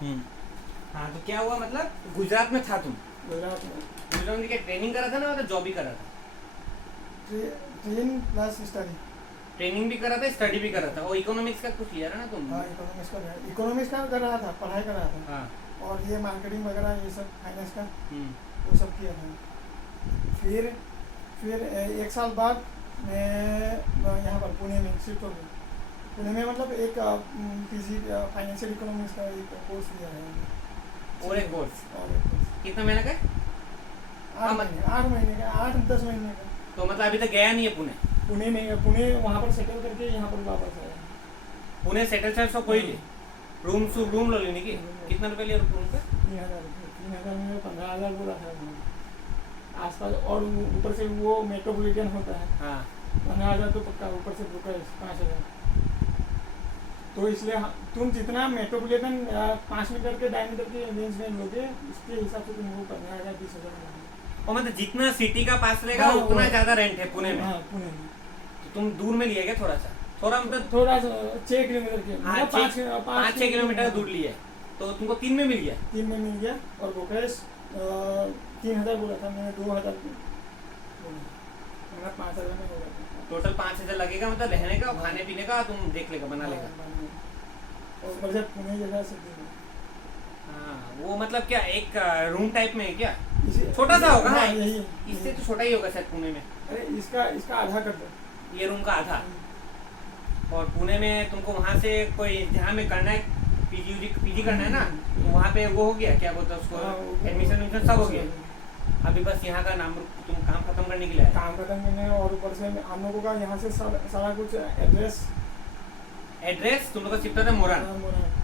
हाँ तो क्या हुआ, मतलब गुजरात में था तुम? गुजरात में गुजरात में क्या ट्रेनिंग करा था ना, मतलब जॉब ही करा था? Train plus study. ट्रेनिंग भी करा था, स्टडी भी करा था, और इकोनॉमिक्स का कुछ लिया था ना तुम? हाँ इकोनॉमिक्स का कर रहा था, पढ़ाई कर रहा था। हाँ। और ये मार्केटिंग वगैरह ये सब फाइनेंस का हम्म। वो सब किया था। फिर 1 साल बाद मैं यहाँ पर पुणे में शिफ्ट हो गया। पुणे में मतलब एक पीजी फाइनेंशियल इकोनॉमिक्स का एक कोर्स लिया है। और एक कोर्स और एक कोर्स कितना महीने का है? 8 महीने का, 8-10 महीने का। तो मतलब अभी तक गया नहीं है पुणे? पुणे नहीं, पुणे वहाँ पर सेटल करके यहाँ पर वापस आया। पुणे सेटल सेट सब कोई लिए रूम लो लेने की? कितना रुपए लिया रूम पे? 3,000 रुपये। 3,000 में 15,000 बोला था आसपास, और ऊपर से वो मेट्रोपॉलिटन होता है। हाँ 15,000 तो पक्का, ऊपर से रुका 5,000। तो इसलिए तुम जितना मेट्रोपॉलिटन 5 मीटर के डायमीटर के रेंज में लोगे, उसके हिसाब से तुमको 15,000 20,000 मिलेगा। और मतलब जितना सिटी का पास रहेगा हाँ, उतना वो- ज्यादा रेंट है पुणे में? हाँ पुणे में तो तुम दूर में लिया क्या थोड़ा सा? थोड़ा मतलब थोड़ा सा 6 किलोमीटर के, हाँ, 5-6 किलोमीटर दूर लिया है, तो तुमको 3 में मिल गया? 3 में मिल गया। और बोकेश 3,000 बोला था, मैंने 2,000 बोला, मेरा 5,000 में हो गया। टोटल 5,000 लगेगा, मतलब रहने का और खाने पीने का तुम देख लेगा, बना लेगा। और बजट पुणे जगह से हाँ वो मतलब क्या एक रूम टाइप में है क्या? इसी- छोटा सा होगा? हाँ यही इससे तो छोटा ही होगा शायद पुणे में। अरे इसका आधा कर दो। ये रूम का आधा? और पुणे में तुमको वहाँ से कोई जहाँ में करना है पीजी करना है ना, तो वहाँ पे वो हो गया, क्या बोलते हैं हाँ, उसको, एडमिशन सब हो गया। अभी बस यहाँ का नाम तुम काम खत्म करने के लिए आए? काम खत्म करने, और ऊपर से हम लोगों का यहाँ से सारा कुछ एड्रेस तुम लोग का शिफ्ट होता है मोरन,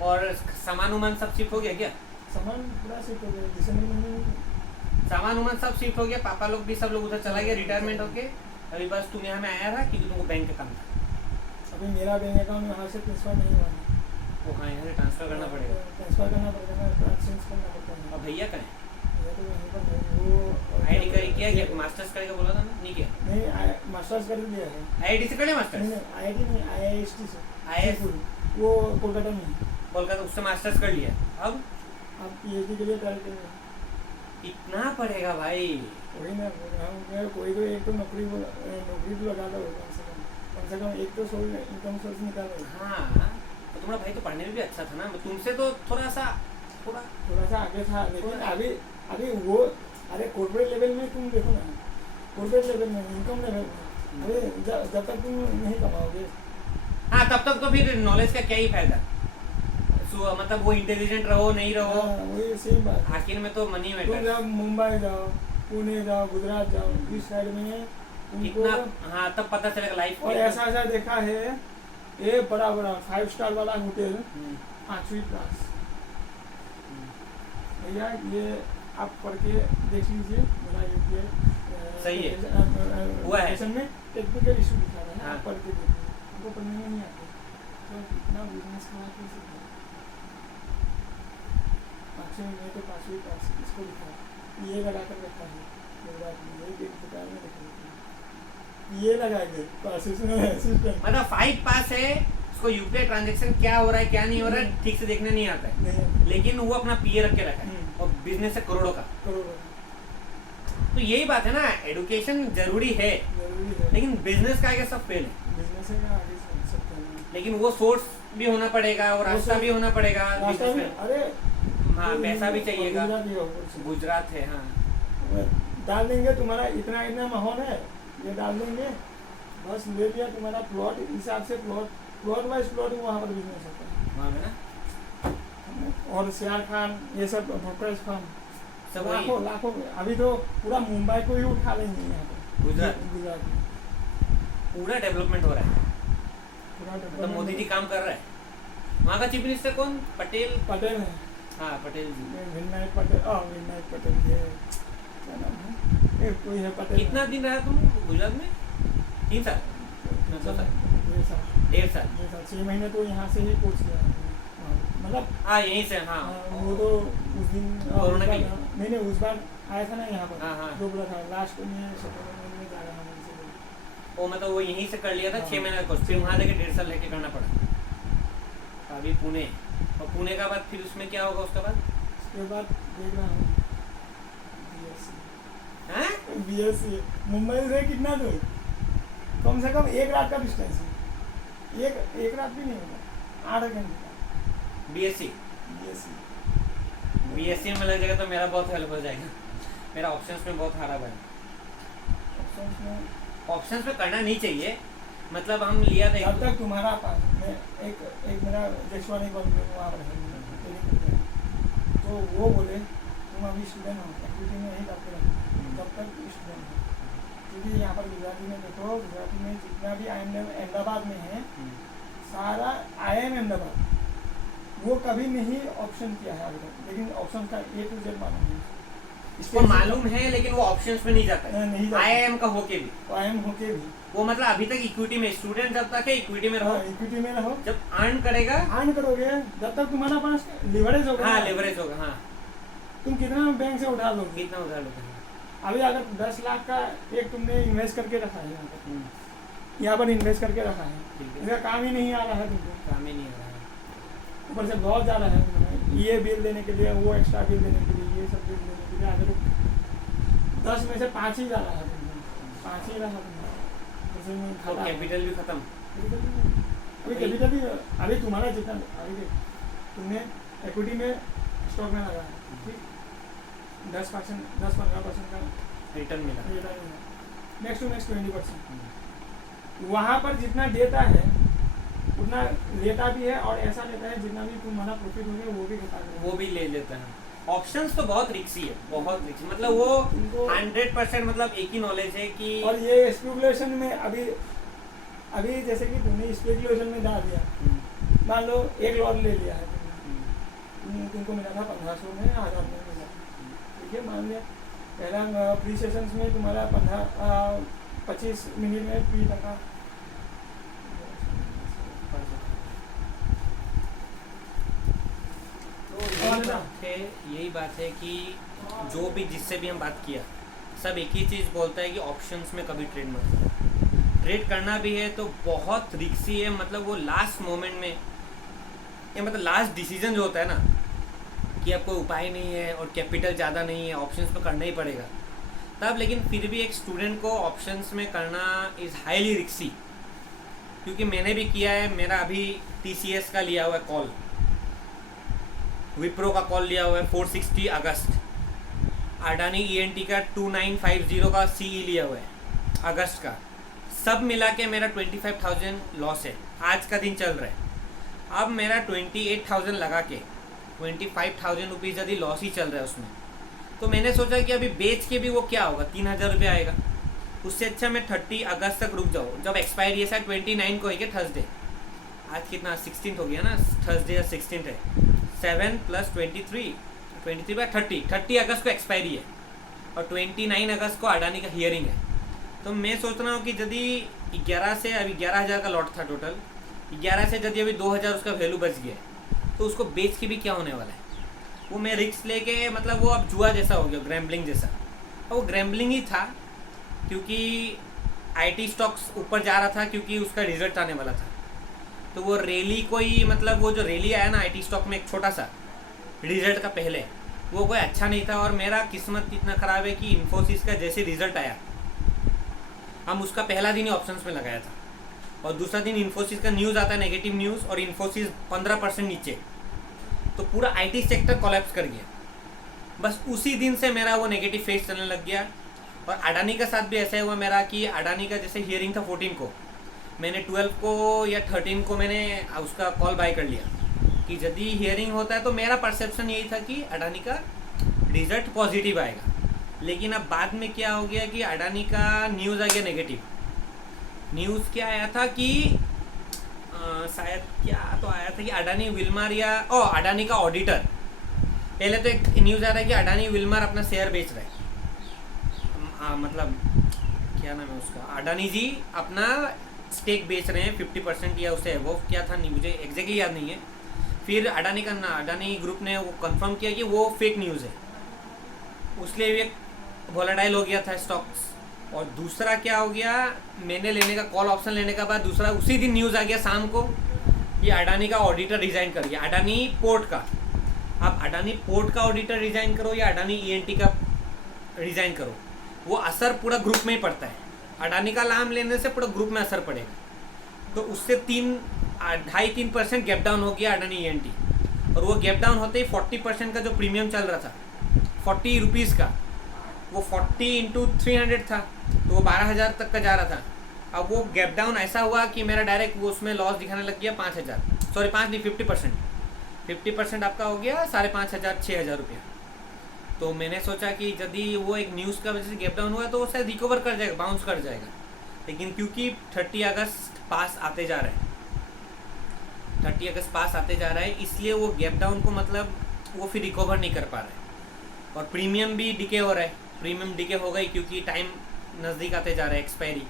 और सामान उमान सब शिफ्ट हो गया क्या? सामान पूरा शिफ्ट हो गया दिसंबर महीने। सामान उमान सब शिफ्ट हो गया, पापा लोग भी सब लोग उधर चला गया रिटायरमेंट होके। अभी बस तुम यहाँ में आया था क्योंकि तुमको बैंक का काम था। अभी मेरा बैंक अकाउंट यहाँ से ट्रांसफर नहीं हुआ है। वो हाँ यहाँ से ट्रांसफर करना पड़ेगा। ट्रांसफर करना पड़ेगा ना, ब्रांच चेंज करना पड़ता है। और भैया कहाँ है? ये तो यहीं पर है, वो आईडी का किया क्या? मास्टर्स करेगा बोला था ना, नहीं किया? नहीं, मास्टर्स कर लिया है। आईआईटी से करे मास्टर्स? IIT नहीं, IIST से। IIS वो कोलकाता में है। कोलकाता, उससे मास्टर्स कर लिया। अब PhD के लिए ट्राई कर रहे हैं। इतना पड़ेगा भाई? वही ना बोल रहा हूँ मैं, कोई एक तो नौकरी तो लगा दो कम से कम एक तो सोर्स इनकम सोर्स निकालो। हाँ तो तुम्हारा भाई तो पढ़ने में भी अच्छा था ना, तुमसे तो थोड़ा सा आगे था, लेकिन अभी वो, अरे कॉर्पोरेट लेवल में तुम देखो ना, कॉर्पोरेट लेवल में इनकम लेवल में, अरे जब तक तुम नहीं कमाओगे। हाँ तब तक तो फिर नॉलेज का क्या ही फायदा? मतलब वो इंटेलिजेंट रहो नहीं रहो, वही सेम बात। आखिर में तो मनी तुम मैटर। जब मुंबई जाओ, पुणे जाओ, गुजरात जाओ, इस साइड में कितना, हाँ तब पता चलेगा लाइफ। और ऐसा देखा है, ये बड़ा 5 स्टार वाला होटल 5वीं क्लास। भैया ये आप पढ़ के देख लीजिए, मेरा ये सही है, हुआ है में टेक्निकल इशू दिखा रहा है। हाँ। आप पढ़ के देखिए, उनको पढ़ने में नहीं आता, तो इतना बिजनेस करा कैसे किया? 5वीं क्लास इसको लिखा है, ये लगा कर रखा है गुजरात में, यही एक दुकान में रखा है, ये लगाए गए क्लासेस में असिस्टेंट। मतलब 5 पास है, उसको यूपीआई ट्रांजैक्शन क्या हो रहा है क्या नहीं हो रहा है ठीक से देखने नहीं आता है, नहीं, लेकिन वो अपना पीए रख के रखा है और बिजनेस है करोड़ों का। करोड़ों तो यही बात है ना, एडुकेशन जरूरी है, जरूरी है, लेकिन बिजनेस का आगे सब फेल है। बिजनेस का आगे सकते हैं, लेकिन वो सोर्स भी होना पड़ेगा और रास्ता भी होना पड़ेगा रास्ता business भी, में। अरे हाँ पैसा भी चाहिएगा। गुजरात गुजरात है हाँ। डाल देंगे, तुम्हारा इतना माहौल है, ये डाल देंगे, बस ले लिया तुम्हारा प्लॉट, हिसाब से प्लॉट वाइज प्लॉट वहाँ पर बिजनेस होता है वहाँ में ना, और सियार खान ये सब ब्रोकरेज फर्म सब वही है। लाखों अभी तो पूरा मुंबई को ही उठा लेंगे यहाँ पर गुजरात में पूरा डेवलपमेंट हो रहा है, पूरा मतलब मोदी जी काम कर रहा है। वहाँ का चीफ मिनिस्टर कौन? पटेल है। हाँ पटेल जी। विनायक पटेल, ये क्या नाम है, कोई है पटेल। कितना दिन रहा तुम गुजरात में? 3 साल? 2 साल? 1.5 साल? 6 महीने तो यहाँ से ही कोर्स किया है, मतलब हाँ यहीं से हाँ। वो तो उस दिन कोरोना के लिए? नहीं उस बार आया था ना यहाँ पर, हाँ, हाँ। जो बोला था लास्ट में सितंबर में जा रहा हूँ उनसे। वो मतलब वो यहीं से कर लिया था हाँ। 6 महीने का कोर्स, फिर वहाँ जाके 1.5 साल लेके करना पड़ा। अभी पुणे और पुणे का बाद फिर उसमें क्या होगा उसके बाद? उसके बाद देख रहा हूँ हैं? BSc मुंबई से कितना दूर, कम से कम 1 रात का डिस्टेंस है, एक रात भी नहीं होगा, 8 घंटे का BSc BSc में लग जाएगा तो मेरा बहुत हेल्प हो जाएगा, मेरा ऑप्शंस में बहुत खराब है। ऑप्शंस में ऑप्शंस में करना नहीं चाहिए, मतलब हम लिया था जब तक तुम्हारा पास मैं एक मेरा जसवानी कॉलेज में वहाँ पर है, तो वो बोले तुम अभी स्टूडेंट हो, एक्टिविटी में यही करते रहो जब तक स्टूडेंट हो, क्योंकि यहाँ पर गुजराती में देखो, गुजराती में जितना भी IIM अहमदाबाद में है, सारा IIM अहमदाबाद वो कभी नहीं ऑप्शन किया है अभी तक, लेकिन ऑप्शन का A to Z मालूम है, इसको मालूम है, लेकिन वो ऑप्शंस में नहीं जाता है, नहीं जाता। IIM का होके भी IIM होके भी वो मतलब अभी तक इक्विटी में, स्टूडेंट जब तक है इक्विटी में रहो, इक्विटी में रहो, जब अर्न करेगा अर्न करोगे जब तक तुम्हारा पास लिवरेज होगा। हाँ लेवरेज होगा। हाँ तुम कितना बैंक से उठा लोगे, कितना उधार लेते हैं? अभी अगर 10 लाख का एक तुमने इन्वेस्ट करके रखा है यहाँ पर इन्वेस्ट करके रखा है, ठीक है, इसका काम ही नहीं आ रहा है तुमको, काम ही नहीं आ रहा है। ऊपर से बहुत ज़्यादा है तुम्हें, ये बिल देने के लिए, वो एक्स्ट्रा बिल देने के लिए, ये सब बिल देने के लिए, अगर 10 में से 5 ही जा रहा है तुमको, 5 ही रहा तुम्हारा, उसमें तो खाता है। कैपिटल भी खत्म। अभी कैपिटल भी, अभी तुम्हारा जितना, अभी देख तुमने इक्विटी में स्टॉक में लगा है, ठीक, 10%, 10-15% का रिटर्न मिला। नेक्स्ट टू नेक्स्ट 20%, वहाँ पर जितना देता है उतना लेता भी है, और ऐसा लेता है जितना भी तुम्हारा प्रॉफिट हो गया वो भी घटा देगा, वो भी ले लेता है। ऑप्शंस तो बहुत रिक्सी है, बहुत रिक्सी, मतलब वो तुमको 100% मतलब एक ही नॉलेज है कि और ये स्पेकुलेशन में अभी जैसे कि तुमने स्पेकुलेशन में डाल दिया, मान लो एक लॉट ले लिया है तुमने, तुमको मिला था 1500 में, 1000 में मिला, ठीक है, मान लिया पहला प्री सेशंस में तुम्हारा 25 मिनट में फ्री टका, यही बात है कि जो भी जिससे भी हम बात किया, सब एक ही चीज़ बोलता है कि ऑप्शंस में कभी ट्रेड मत करो। ट्रेड करना भी है तो बहुत रिक्सी है, मतलब वो लास्ट मोमेंट में, या मतलब लास्ट डिसीजन जो होता है ना कि अब कोई उपाय नहीं है और कैपिटल ज़्यादा नहीं है, ऑप्शंस पे करना ही पड़ेगा तब, लेकिन फिर भी एक स्टूडेंट को ऑप्शंस में करना इज़ हाईली रिक्सी, क्योंकि मैंने भी किया है। मेरा अभी TCS का लिया हुआ है कॉल, विप्रो का कॉल लिया हुआ है 460 अगस्त, अडानी ENT का 2950 का CE लिया हुआ है अगस्त का, सब मिला के मेरा 25,000 लॉस है। आज का दिन चल रहा है, अब मेरा 28,000 लगा के 25,000 रुपीज़ यदि लॉस ही चल रहा है उसमें, तो मैंने सोचा कि अभी बेच के भी वो क्या होगा, 3,000 रुपये आएगा, उससे अच्छा मैं 30 अगस्त तक रुक जाऊँ, जब एक्सपायरी है शायद 29 को है कि थर्सडे, आज कितना 16 हो गया ना, थर्सडे या 16 है, 7 + 23 30 अगस्त को एक्सपायरी है, और 29 अगस्त को अडानी का हियरिंग है। तो मैं सोच रहा हूँ कि यदि 11 से, अभी 11,000 का लॉट था टोटल, 11 से यदि अभी 2,000 उसका वैल्यू बच गया, तो उसको बेच के भी क्या होने वाला है, वो मैं रिस्क लेके, मतलब वो अब जुआ जैसा हो गया, ग्रैम्बलिंग जैसा, और वो ग्रैम्बलिंग ही था, क्योंकि IT स्टॉक्स ऊपर जा रहा था क्योंकि उसका रिजल्ट आने वाला था, तो वो रैली कोई, मतलब वो जो रैली आया ना IT स्टॉक में एक छोटा सा रिजल्ट का पहले, वो कोई अच्छा नहीं था, और मेरा किस्मत इतना ख़राब है कि इन्फोसिस का जैसे रिजल्ट आया, हम उसका पहला दिन ही ऑप्शंस में लगाया था, और दूसरा दिन इन्फोसिस का न्यूज़ आता है, नेगेटिव न्यूज़, और इन्फोसिस 15% नीचे, तो पूरा IT सेक्टर कोलैप्स कर गया। बस उसी दिन से मेरा वो नेगेटिव फेस चलने लग गया। और अडानी का साथ भी ऐसा हुआ मेरा कि अडानी का जैसे हियरिंग था 14 को, मैंने 12 को या 13 को मैंने उसका कॉल बाय कर लिया कि यदि हियरिंग होता है, तो मेरा परसेप्शन यही था कि अडानी का रिजल्ट पॉजिटिव आएगा, लेकिन अब बाद में क्या हो गया कि अडानी का न्यूज़ आ गया नेगेटिव। न्यूज़ क्या आया था कि शायद क्या तो आया था कि अडानी विल्मर या अडानी का ऑडिटर, पहले तो एक न्यूज़ आ रहा है कि अडानी विल्मर अपना शेयर बेच रहा है, मतलब क्या नाम है उसका, अडानी जी अपना स्टेक बेच रहे हैं 50% या उससे वो क्या था, नहीं मुझे एग्जैक्टली याद नहीं है। फिर अडानी ग्रुप ने वो कंफर्म किया कि वो फेक न्यूज़ है, उसलिए भी वोलेटाइल हो गया था स्टॉक्स। और दूसरा क्या हो गया, मैंने लेने का कॉल ऑप्शन लेने के बाद दूसरा उसी दिन न्यूज़ आ गया शाम को कि अडानी का ऑडिटर रिजाइन कर गया, अडानी पोर्ट का। आप अडानी पोर्ट का ऑडिटर रिजाइन करो या अडानी ईएनटी का रिजाइन करो, वो असर पूरा ग्रुप में ही पड़ता है। अडानी का नाम लेने से पूरा ग्रुप में असर पड़ेगा। तो उससे 2.5-3% गैप डाउन हो गया अडानी ईएनटी, और वो गैप डाउन होते ही 40% का जो प्रीमियम चल रहा था 40 रुपीज़ का, वो 40 × 300 था, तो वो 12,000 तक का जा रहा था। अब वो गैप डाउन ऐसा हुआ कि मेरा डायरेक्ट वो उसमें लॉस दिखाने लग गया 5,000, सॉरी 5 नहीं 50% आपका हो गया 5,500 6,000 रुपया। तो मैंने सोचा कि यदि वो एक न्यूज़ का वजह से गैप डाउन हुआ तो वो शायद रिकवर कर जाएगा, बाउंस कर जाएगा। लेकिन क्योंकि 30 अगस्त पास आते जा रहा है, 30 अगस्त पास आते जा रहा है, इसलिए वो गैप डाउन को मतलब वो फिर रिकवर नहीं कर पा रहा है। और प्रीमियम भी डिके हो रहा है, प्रीमियम डिके हो गई क्योंकि टाइम नज़दीक आते जा रहा है एक्सपायरी।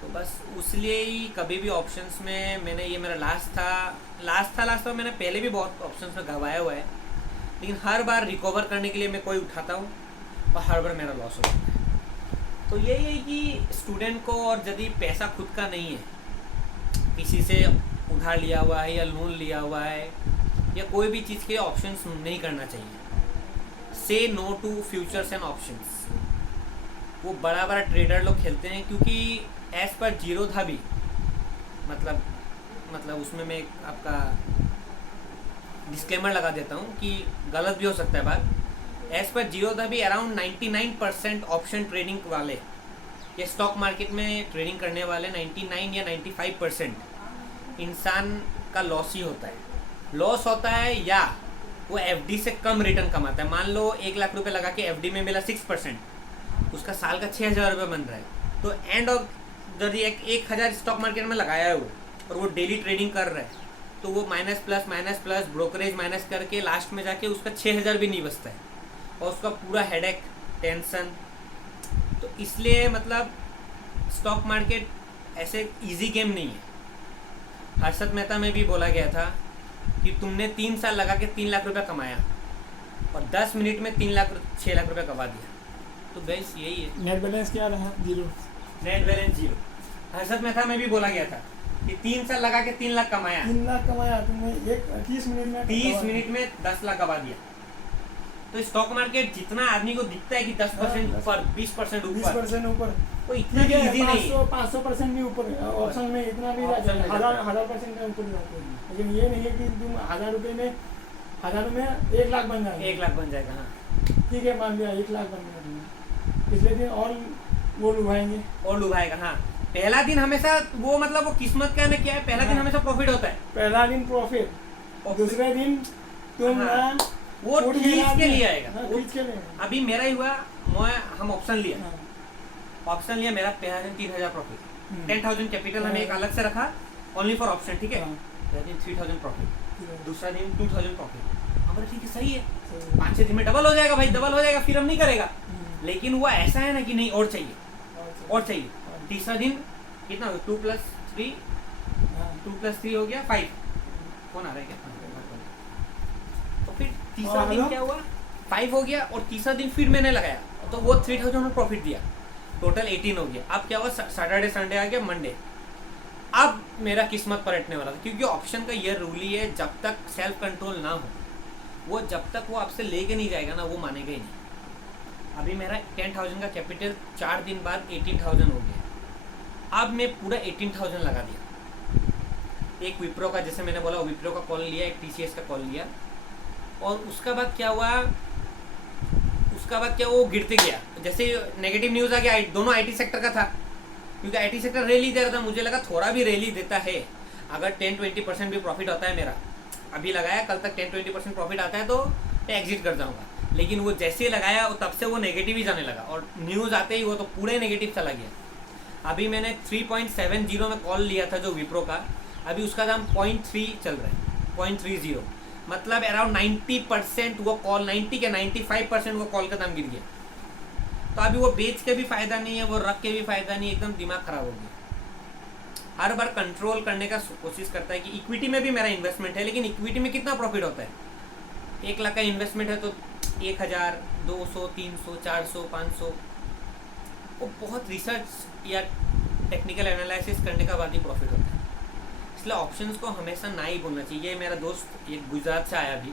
तो बस उसलिए ही कभी भी ऑप्शंस में मैंने, ये मेरा लास्ट था, मैंने पहले भी बहुत ऑप्शंस में गंवाया हुआ है, लेकिन हर बार रिकवर करने के लिए मैं कोई उठाता हूँ और हर बार मेरा लॉस हो जाता है। तो यही है कि स्टूडेंट को, और यदि पैसा खुद का नहीं है, किसी से उधार लिया हुआ है या लोन लिया हुआ है या कोई भी चीज़ के लिए ऑप्शंस नहीं करना चाहिए। Say no to futures and options. वो बड़ा ट्रेडर लोग खेलते हैं, क्योंकि एज पर जीरोधा भी मतलब उसमें मैं आपका डिस्क्लेमर लगा देता हूँ कि गलत भी हो सकता है बात। एज पर जीरोधा भी अराउंड 99% ऑप्शन ट्रेडिंग वाले या स्टॉक मार्केट में ट्रेडिंग करने वाले 99 या 95% इंसान का लॉस ही होता है। लॉस होता है या वो एफडी से कम रिटर्न कमाता है। मान लो 1 लाख रुपए लगा के एफडी में मिला 6%, उसका साल का 6,000 रुपये बन रहा है। तो एंड ऑफ यदि 1,000 स्टॉक मार्केट में लगाया है वो, और वो डेली ट्रेडिंग कर रहा है, तो वो माइनस प्लस ब्रोकरेज माइनस करके लास्ट में जाके उसका 6,000 भी नहीं बचता है, और उसका पूरा हेडेक, टेंशन। तो इसलिए मतलब स्टॉक मार्केट ऐसे इजी गेम नहीं है। हर्षद मेहता में भी बोला गया था कि तुमने 3 साल लगा के 3 लाख रुपया कमाया और 10 मिनट में 6 लाख रुपया कमा दिया। तो गैस यही है। नेट बैलेंस क्या रहा? 0। Net balance 0। हर्षद मेहता में भी बोला गया था कि 3 साल लगा के 3 लाख कमाया, 3 लाख कमाया तुमने 30 मिनट में 10 लाख कमा दिया। तो स्टॉक मार्केट जितना आदमी को दिखता है कि 10% ऊपर, 20% ऊपर, वो इतना भी इजी नहीं है। 500% भी ऊपर ऑप्शन में इतना भी ऑप्शन में 1000% का ऊपर जाते हैं। लेकिन ये नहीं है कि तुम 1,000 रुपये में 1 लाख बन जाएगा। 1 लाख बन जाएगा। हाँ ठीक है, मान लिया 1 लाख बन गया तुम्हें, पिछले दिन और वो लुभाएंगे और लुभाएगा। हाँ, पहला दिन हमेशा वो मतलब वो किस्मत का क्या है, पहला दिन हमेशा प्रॉफिट होता है। पहला दिन प्रॉफिट, दूसरे दिन तुम वो खींच के लिए आएगा। खींच के लिए। अभी मेरा ही हुआ, हम ऑप्शन लिया, मेरा पहला दिन 3,000 प्रॉफिट, 10,000 कैपिटल हमने एक अलग से रखा ओनली फॉर ऑप्शन। ठीक है, पहला दिन 3,000 प्रॉफिट, दूसरा दिन 2,000 प्रॉफिट। हमारा ठीक है, सही है, 5-6 दिन में डबल हो जाएगा भाई, डबल हो जाएगा, फिर हम नहीं करेगा। लेकिन वो ऐसा है ना कि नहीं, और चाहिए। तीसरा दिन कितना हो गया? 2 + 3 हो गया 5। कौन आ रहा है क्या? तो फिर तीसरा दिन क्या हुआ? 5 हो गया, और तीसरा दिन फिर मैंने लगाया तो वो 3,000 में प्रॉफिट दिया, टोटल 18 हो गया। अब क्या हुआ? सैटरडे संडे आ गया, मंडे अब मेरा किस्मत पलटने वाला था। क्योंकि ऑप्शन का ये रूल ही है, जब तक सेल्फ कंट्रोल ना हो, वो जब तक वो आपसे लेके नहीं जाएगा ना, वो मानेगा ही नहीं। अभी मेरा 10,000 का कैपिटल 4 दिन बाद 18,000 हो गया। अब मैं पूरा 18,000 लगा दिया। एक विप्रो का, जैसे मैंने बोला, विप्रो का कॉल लिया, एक टीसीएस का कॉल लिया, और उसका बाद क्या हुआ? वो गिरते गया। जैसे नेगेटिव न्यूज़ आ गया, दोनों आईटी सेक्टर का था, क्योंकि आईटी सेक्टर रैली दे रहा था। मुझे लगा थोड़ा भी रैली देता है, अगर 10-20% भी प्रॉफिट होता है मेरा, अभी लगाया, कल तक 10-20% प्रॉफिट आता है तो मैं एग्जिट कर जाऊँगा। लेकिन वो जैसे ही लगाया तब से वो नेगेटिव ही जाने लगा, और न्यूज़ आते ही वो तो पूरे नेगेटिव चला गया। अभी मैंने 3.70 में कॉल लिया था जो विप्रो का, अभी उसका दाम 0.3 चल रहा है, 0.30। मतलब अराउंड 90% वो कॉल, 90 के 95% वो कॉल का दाम गिर गया। तो अभी वो बेच के भी फायदा नहीं है, वो रख के भी फायदा नहीं है, एकदम दिमाग खराब हो गया। हर बार कंट्रोल करने का कोशिश करता है कि इक्विटी में भी मेरा इन्वेस्टमेंट है, लेकिन इक्विटी में कितना प्रॉफिट होता है? 1 लाख का इन्वेस्टमेंट है तो 1,000, 200, 300, 400, 500, वो बहुत रिसर्च या टेक्निकल एनालिसिस करने का बाद ही प्रॉफिट होता है। इसलिए ऑप्शंस को हमेशा ना ही बोलना चाहिए। ये मेरा दोस्त एक गुजरात से आया अभी,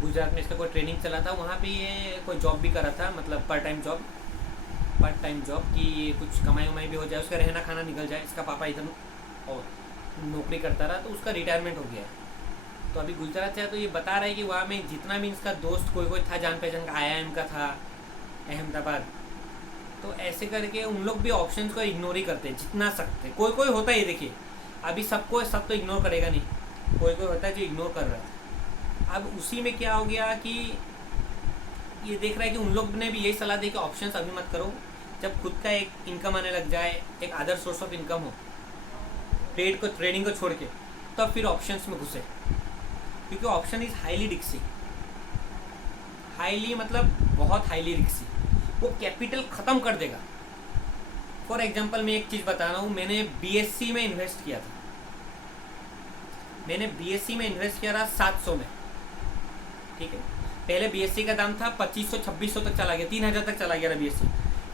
गुजरात में इसका कोई ट्रेनिंग चला था, वहाँ पे ये कोई जॉब भी करा था, मतलब पार्ट टाइम जॉब कि ये कुछ कमाई वमाई भी हो जाए, उसका रहना खाना निकल जाए। इसका पापा इधर और नौकरी करता रहा तो उसका रिटायरमेंट हो गया है। तो अभी गुजरात से आया, तो ये बता रहा है कि वहाँ में जितना भी इसका दोस्त कोई था जान पहचान का, IIM का था अहमदाबाद, तो ऐसे करके उन लोग भी ऑप्शंस को इग्नोर ही करते हैं जितना सकते। कोई कोई होता है, देखिए अभी सबको सब तो इग्नोर करेगा नहीं, कोई कोई होता है जो इग्नोर कर रहा है। अब उसी में क्या हो गया कि ये देख रहा है कि उन लोग ने भी यही सलाह दी कि ऑप्शंस अभी मत करो, जब खुद का एक इनकम आने लग जाए, एक अदर सोर्स ऑफ इनकम हो, ट्रेडिंग को छोड़ के, तब फिर ऑप्शंस में घुसे, क्योंकि option is highly risky, highly मतलब बहुत हाईली रिस्की, वो कैपिटल ख़त्म कर देगा। फॉर एग्जांपल मैं एक चीज़ बता रहा हूँ, मैंने BSc में इन्वेस्ट किया था, मैंने BSc में इन्वेस्ट किया था 700 में, ठीक है। पहले BSc का दाम था 2500-2600 तक चला गया, 3000 तक चला गया था BSc,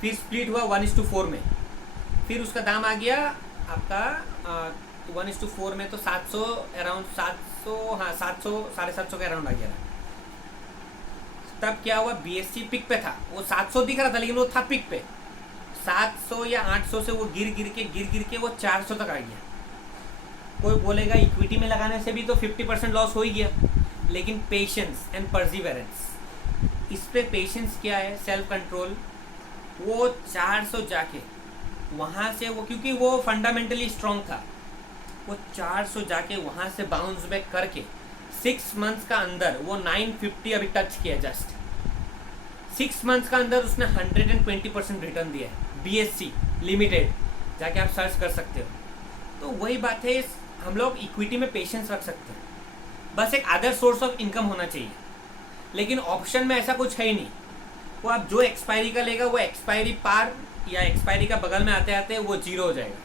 फिर स्प्लिट हुआ 1:4 में, फिर उसका दाम आ गया आपका 1:4 में, तो 700 अराउंड 700, हाँ 700 750 के अराउंड आ गया था। तब क्या हुआ, BSc पिक पे था, वो 700 दिख रहा था लेकिन वो था पिक पे, 700 या 800 से वो गिर गिर के वो 400 तक आ गया। कोई बोलेगा इक्विटी में लगाने से भी तो 50% लॉस हो ही गया, लेकिन पेशेंस एंड परसिवरेंस, इस पे पेशेंस क्या है, सेल्फ कंट्रोल, वो 400 जाके वहाँ से वो, क्योंकि वो फंडामेंटली स्ट्रॉन्ग था, वो 400 जाके वहाँ से बाउंस बैक करके 6 मंथ्स का अंदर वो 950 अभी टच किया, जस्ट 6 मंथ्स का अंदर उसने 120% रिटर्न दिया है। BSc लिमिटेड जाके आप सर्च कर सकते हो। तो वही बात है, हम लोग इक्विटी में पेशेंस रख सकते हैं, बस एक अदर सोर्स ऑफ इनकम होना चाहिए। लेकिन ऑप्शन में ऐसा कुछ है ही नहीं, वो आप जो एक्सपायरी का लेगा वो एक्सपायरी पार या एक्सपायरी का बगल में आते आते वो जीरो हो जाएगा,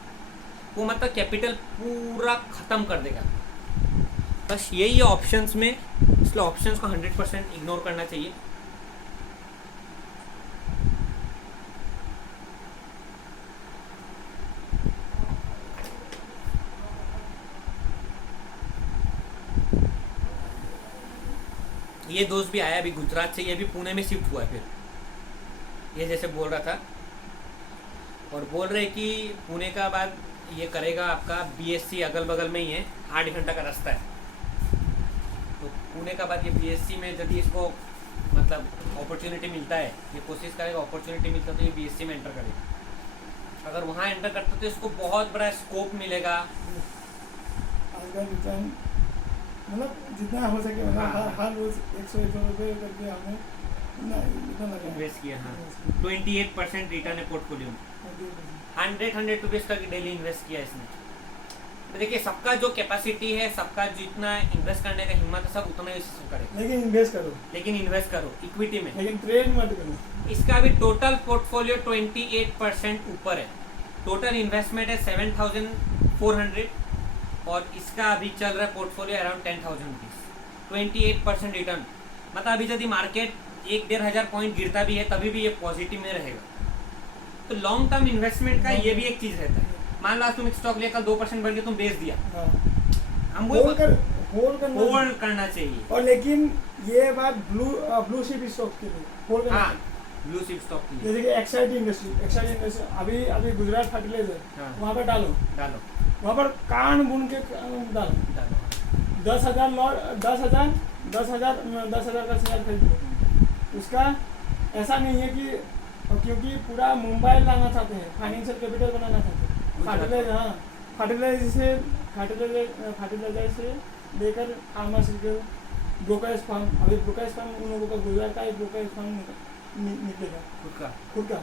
वो मतलब कैपिटल पूरा ख़त्म कर देगा। बस यही है ऑप्शंस में, इसलिए ऑप्शंस को 100% इग्नोर करना चाहिए। ये दोस्त भी आया अभी गुजरात से, ये भी पुणे में शिफ्ट हुआ है, फिर ये जैसे बोल रहा था, और बोल रहे कि पुणे का बाद ये करेगा आपका BSc अगल बगल में ही है, 8 घंटा का रास्ता है। तो पुणे का बाद ये BSc में यदि इसको मतलब अपॉर्चुनिटी मिलता है, ये कोशिश करेगा, अपॉर्चुनिटी मिलता है तो ये BSc में एंटर करेगा। अगर वहाँ एंटर करता तो इसको बहुत बड़ा स्कोप मिलेगा। मतलब जितना हो सके, मतलब हर रोज 100 रुपये करके हमें इतना इन्वेस्ट किया। हाँ 28% रिटर्न है पोर्टफोलियो में, 100 रुपीज़ का डेली इन्वेस्ट किया इसने। तो देखिए सबका जो कैपेसिटी है, सबका जितना इन्वेस्ट करने का हिम्मत है, सब उतना ही करेगा। लेकिन इन्वेस्ट करो इक्विटी में, लेकिन ट्रेड मत करो। इसका अभी टोटल पोर्टफोलियो 28% ऊपर है, टोटल इन्वेस्टमेंट है 7,400 और इसका अभी चल रहा है पोर्टफोलियो अराउंड 10,000 रुपीज़, 28% रिटर्न। मतलब अभी यदि मार्केट 1-1,500 पॉइंट गिरता भी है तभी भी ये पॉजिटिव में रहेगा। तो लॉन्ग टर्म इन्वेस्टमेंट का ये भी एक चीज़ रहता है। मान लो तुम स्टॉक लिया, कल 2% बढ़ गया, तुम बेच दिया, हम होल्ड करना चाहिए। और लेकिन ये बात ब्लू चिप स्टॉक के लिए होल्ड करना चाहिए। ब्लू चिप स्टॉक के लिए जैसे कि एक्साइड इंडस्ट्री अभी गुजरात फर्टिलाइजर, वहाँ पर डालो, वहाँ पर कान बुन के डालो, 10,000 का शेयर खरीद लो। उसका ऐसा नहीं है कि, क्योंकि पूरा मुंबई लाना चाहते हैं, फाइनेंशियल कैपिटल बनाना चाहते हैं, फर्टिलाइजर से लेकर फार्मास्यूटिकल, ब्रोकरेज फर्म। अभी ब्रोकरेज फर्म उन लोगों का गुजरात का एक ब्रोकरेज फर्म निकलेगा खुद का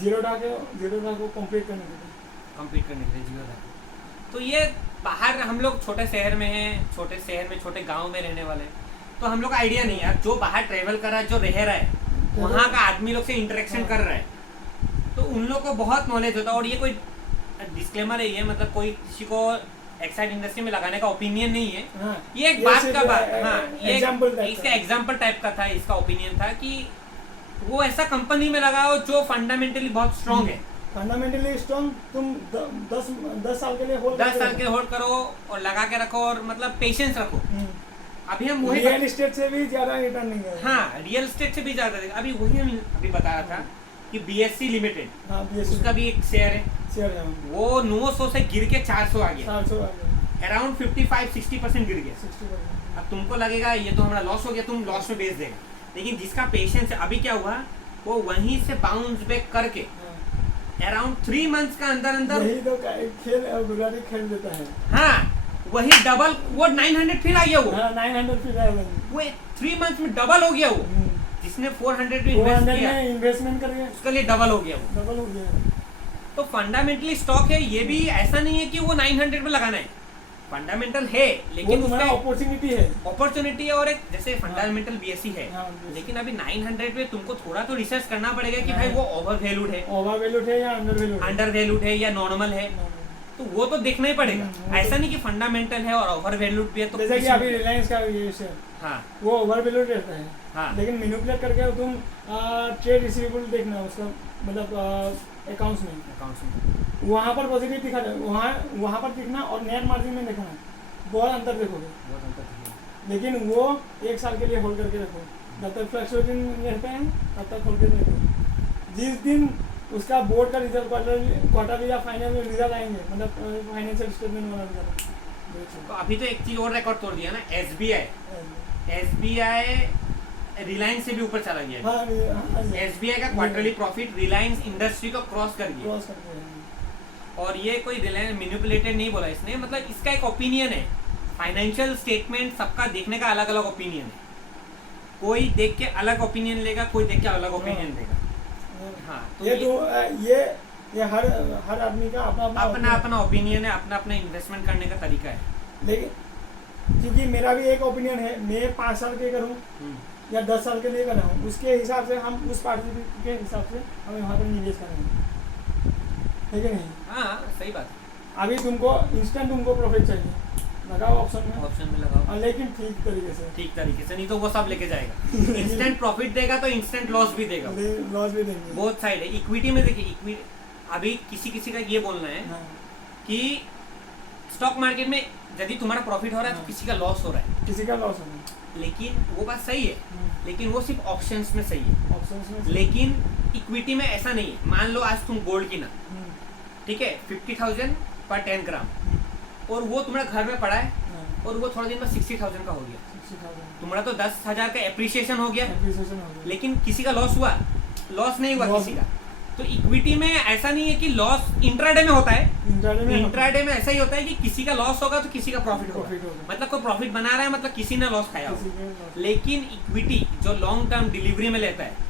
जीरोडा को कंप्लीट करने के लिए जीरोडा। तो ये बाहर हम लोग छोटे शहर में हैं, छोटे गांव में रहने वाले, तो हम लोग का आइडिया नहीं है। जो बाहर ट्रेवल कर रहा है, जो रह रहा है, वहाँ का आदमी लोग से इंटरेक्शन कर रहा है, तो उन लोग को बहुत नॉलेज होता है। और ये कोई डिस्क्लेमर है, ये मतलब कोई किसी को एक्साइड इंडस्ट्री में लगाने का ओपिनियन नहीं है। ये एक बात का बात, हाँ ये इसका एग्जाम्पल टाइप का था, इसका ओपिनियन था कि वो ऐसा कंपनी में लगाओ जो फंडामेंटली बहुत स्ट्रॉन्ग है, फंडामेंटली स्ट्रॉन्ग तुम 10 साल के लिए होल्ड 10 साल के होल्ड करो और लगा के रखो और मतलब पेशेंस रखो। अभी हम वही रियल एस्टेट से भी ज्यादा रिटर्निंग है। हाँ, रियल एस्टेट से भी ज्यादा देगा। अभी वही हम अभी बता रहा था कि BSC लिमिटेड, हाँ BSC उसका भी एक शेयर है, शेयर है, वो 900 से गिर के 400 आ गया, 400 आ गया, अराउंड 55-60% गिर गया। 60%। अब तुमको लगेगा ये तो हमारा लॉस हो गया, तुम लॉस में बेच देगा, लेकिन जिसका पेशेंस है, अभी क्या हुआ, वो वहीं से बाउंस बैक करके अराउंड 3 मंथ्स का अंदर यही तो खेल गुजराती खेल देता है। हाँ, वही डबल, वो 900 फिर आ गया, वो हाँ 900 फिर आया वो 3 मंथ्स में डबल हो गया। वो जिसने 400 में इन्वेस्ट 400 किया, में इन्वेस्टमेंट करके उसके लिए डबल हो गया वो। डबल हो गया। तो फंडामेंटली स्टॉक है, ये भी ऐसा नहीं है कि वो 900 पे लगाना है, फंडामेंटल है, लेकिन वो उसका अपॉर्चुनिटी है। अपॉर्चुनिटी है। और एक जैसे फंडामेंटल BSC है, हाँ, BSC। लेकिन अभी 900 पे तुमको थोड़ा तो रिसर्च करना पड़ेगा कि भाई वो ओवर वैल्यूड है, ओवर वैल्यूड है या अंडर वैल्यूड है। अंडर वैल्यूड है या नॉर्मल है, तो वो तो देखना ही पड़ेगा। ऐसा नहीं कि फंडामेंटल है और ओवर वैल्यूड भी है तो जैसे कि अभी रिलायंस का ये शेयर, हाँ वो ओवर वैल्यूड रहता है, हाँ, लेकिन मैनिपुलेट करके तुम ट्रेड रिसीवेबल देखना उसका मतलब अकाउंट्स में, अकाउंट्स में वहाँ पर पॉजिटिव दिखा है, वहाँ पर दिखना और नेट मार्जिन में देखना, बहुत अंतर देखोगे। बहुत अंतर है। लेकिन वो 1 साल के लिए होल्ड करके रखो, जब तक फ्लक्चुएटिंग रहते हैं तब तक होल्ड करके रखो। जिस दिन उसका बोर्ड का रिजल्ट क्वार्टरली या फाइनल रिजल्ट आएंगे, मतलब फाइनेंशियल स्टेटमेंट वाला रिजल्ट, तो अभी तो एक चीज और रिकॉर्ड तोड़ दिया ना, SBI रिलायंस से भी ऊपर चला गया। हाँ, SBI का क्वार्टरली प्रॉफिट रिलायंस इंडस्ट्री को क्रॉस कर गया। क्रॉस करते हैं। और ये कोई रिलायंस मैनिपुलेटेड नहीं बोला इसने, मतलब इसका एक ओपिनियन है। फाइनेंशियल स्टेटमेंट सबका देखने का अलग अलग ओपिनियन है, कोई देख के अलग ओपिनियन लेगा, कोई देख के अलग ओपिनियन देगा। हाँ, तो ये हर आदमी का अपना अपना ओपिनियन है, अपना अपना इन्वेस्टमेंट करने का तरीका है। लेकिन क्योंकि मेरा भी एक ओपिनियन है, मैं 5 साल के करूँ या 10 साल के लिए कर रहा हूँ, उसके हिसाब से हम उस पार्टी के हिसाब से हमें वहाँ पर निवेश करेंगे, है कि नहीं? हाँ, सही बात। अभी तुमको इंस्टेंट तुमको प्रॉफिट चाहिए, लगाओ ऑप्शन में लगाओ, लेकिन ठीक तरीके से, नहीं तो वो सब लेके जाएगा। इंस्टेंट प्रॉफिट देगा तो इंस्टेंट लॉस भी देगा, लॉस भी देंगे। बहुत साइड है। इक्विटी में देखिए, इक्विटी अभी किसी का ये बोलना है हाँ, कि स्टॉक मार्केट में यदि तुम्हारा प्रॉफिट हो रहा है तो किसी का लॉस हो रहा है, किसी का लॉस होगा, लेकिन वो बात सही है, लेकिन वो सिर्फ ऑप्शंस में सही है। ऑप्शंस में। लेकिन इक्विटी में ऐसा नहीं है। मान लो आज तुम गोल्ड की ना, ठीक है, 50,000 पर 10 ग्राम, और वो तुम्हारे घर में पड़ा है, और वो थोड़ा दिन में 60,000 का हो गया, 60,000 तुम्हारा तो 10,000 का एप्रिसिएशन हो गया, एप्रिसिएशन हो गया। लेकिन किसी का लॉस हुआ? लॉस नहीं हुआ किसी का। तो इक्विटी में ऐसा नहीं है कि लॉस इंट्राडे में होता है, इंट्राडे में ऐसा ही होता है कि किसी का लॉस होगा तो किसी का प्रॉफिट होगा, मतलब कोई प्रॉफिट बना रहा है, मतलब किसी ने लॉस खाया होगा। लेकिन इक्विटी जो लॉन्ग टर्म डिलीवरी में लेता है,